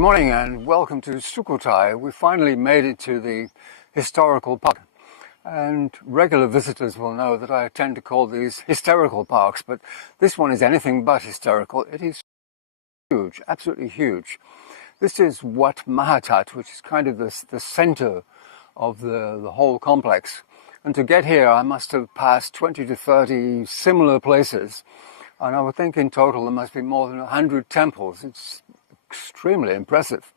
Good morning and welcome to Sukhothai. We finally made it to the historical park, and regular visitors will know that I tend to call these hysterical parks, but this one is anything but hysterical. It is huge, absolutely huge. This is Wat Mahathat, which is kind of the center of the whole complex. And to get here I must have passed 20 to 30 similar places, and I would think in total there must be more than 100 temples. It's extremely impressive.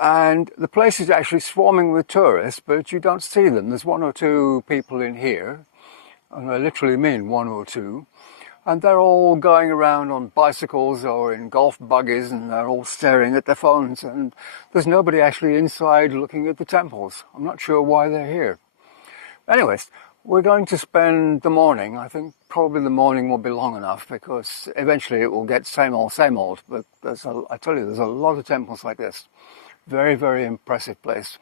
And the place is actually swarming with tourists, but you don't see them. There's one or two people in here, and I literally mean one or two, and they're all going around on bicycles or in golf buggies, and they're all staring at their phones, and there's nobody actually inside looking at the temples. I'm not sure why they're here. Anyways, we're going to spend the morning. I think probably the morning will be long enough because eventually it will get same old, but I tell you, there's a lot of temples like this. Very, very impressive place.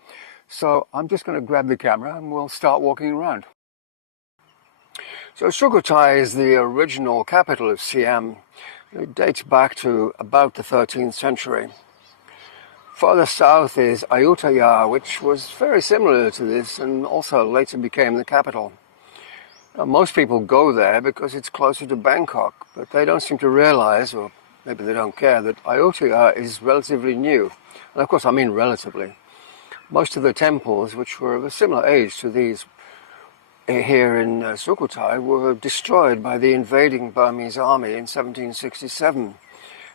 So I'm just going to grab the camera and we'll start walking around. So Sukhothai is the original capital of Siam. It dates back to about the 13th century. Further south is Ayutthaya, which was very similar to this and also later became the capital. Now, most people go there because it's closer to Bangkok, but they don't seem to realize, or maybe they don't care, that Ayutthaya is relatively new. And of course I mean relatively. Most of the temples, which were of a similar age to these here in Sukhothai, were destroyed by the invading Burmese army in 1767.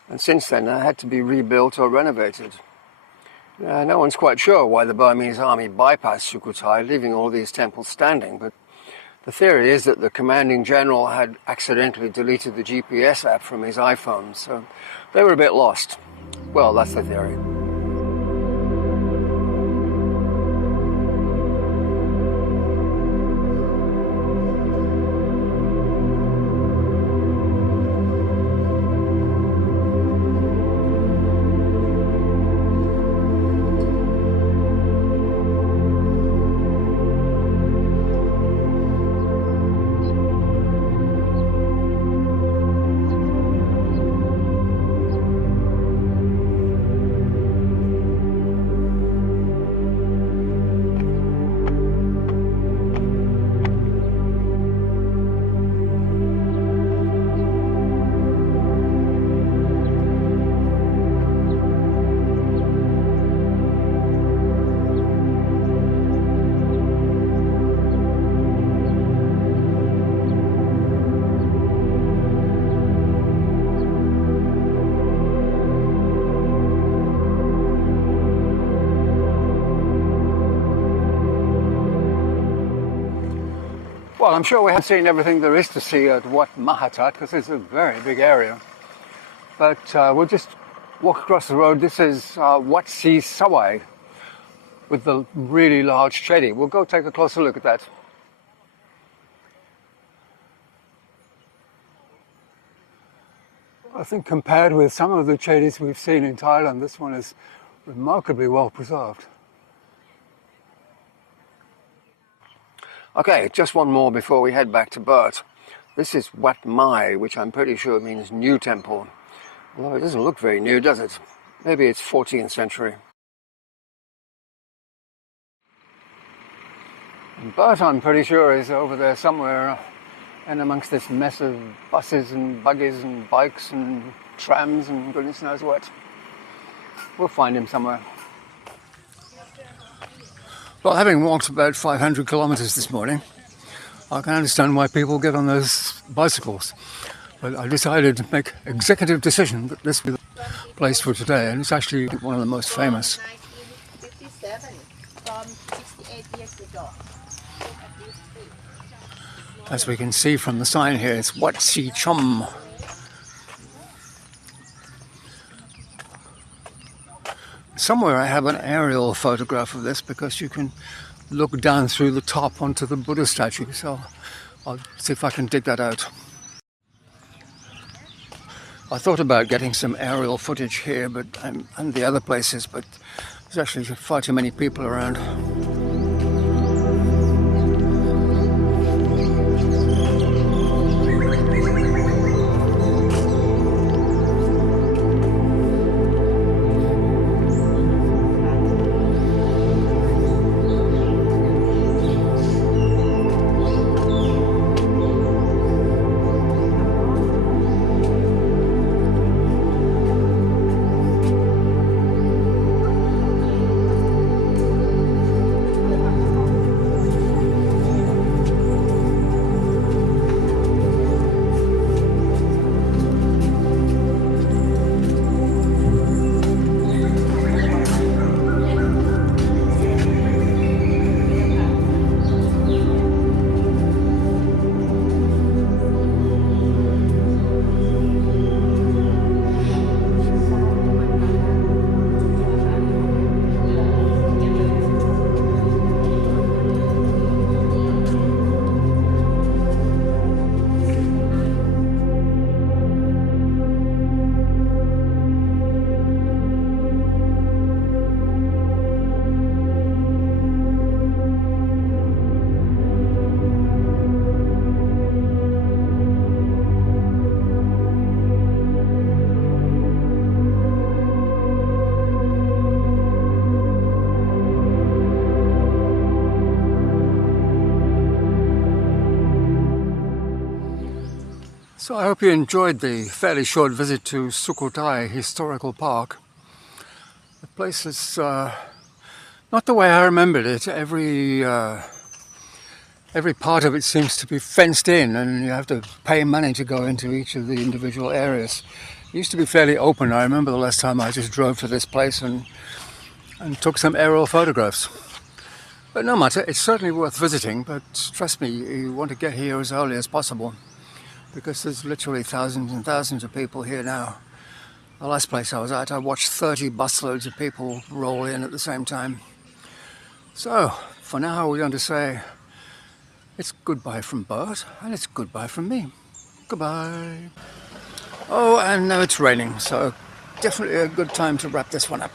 And since then they had to be rebuilt or renovated. No one's quite sure why the Burmese army bypassed Sukhothai, leaving all these temples standing, but the theory is that the commanding general had accidentally deleted the GPS app from his iPhone, so they were a bit lost. Well, that's the theory. Well, I'm sure we haven't seen everything there is to see at Wat Mahathat because it's a very big area. But we'll just walk across the road. This is Wat Si Sawai with the really large chedi. We'll go take a closer look at that. I think compared with some of the chedis we've seen in Thailand, this one is remarkably well preserved. Okay, just one more before we head back to Bert. This is Wat Mai, which I'm pretty sure means new temple. Although it doesn't look very new, does it? Maybe it's 14th century. And Bert, I'm pretty sure, is over there somewhere in amongst this mess of buses and buggies and bikes and trams and goodness knows what. We'll find him somewhere. Well, having walked about 500 kilometers this morning, I can understand why people get on those bicycles. But I decided to make an executive decision that this would be the place for today, and it's actually one of the most famous. 57 from 68 years ago. As we can see from the sign here, it's Wat Si Chum. Somewhere I have an aerial photograph of this because you can look down through the top onto the Buddha statue, so I'll see if I can dig that out. I thought about getting some aerial footage here and the other places, but there's actually far too many people around. So I hope you enjoyed the fairly short visit to Sukhothai Historical Park. The place is not the way I remembered it. Every part of it seems to be fenced in, and you have to pay money to go into each of the individual areas. It used to be fairly open. I remember the last time I just drove to this place and took some aerial photographs. But no matter, it's certainly worth visiting, but trust me, you want to get here as early as possible, because there's literally thousands and thousands of people here now. The last place I was at, I watched 30 busloads of people roll in at the same time. So, for now, we're going to say it's goodbye from Bert, and it's goodbye from me. Goodbye. Oh, and now it's raining, so definitely a good time to wrap this one up.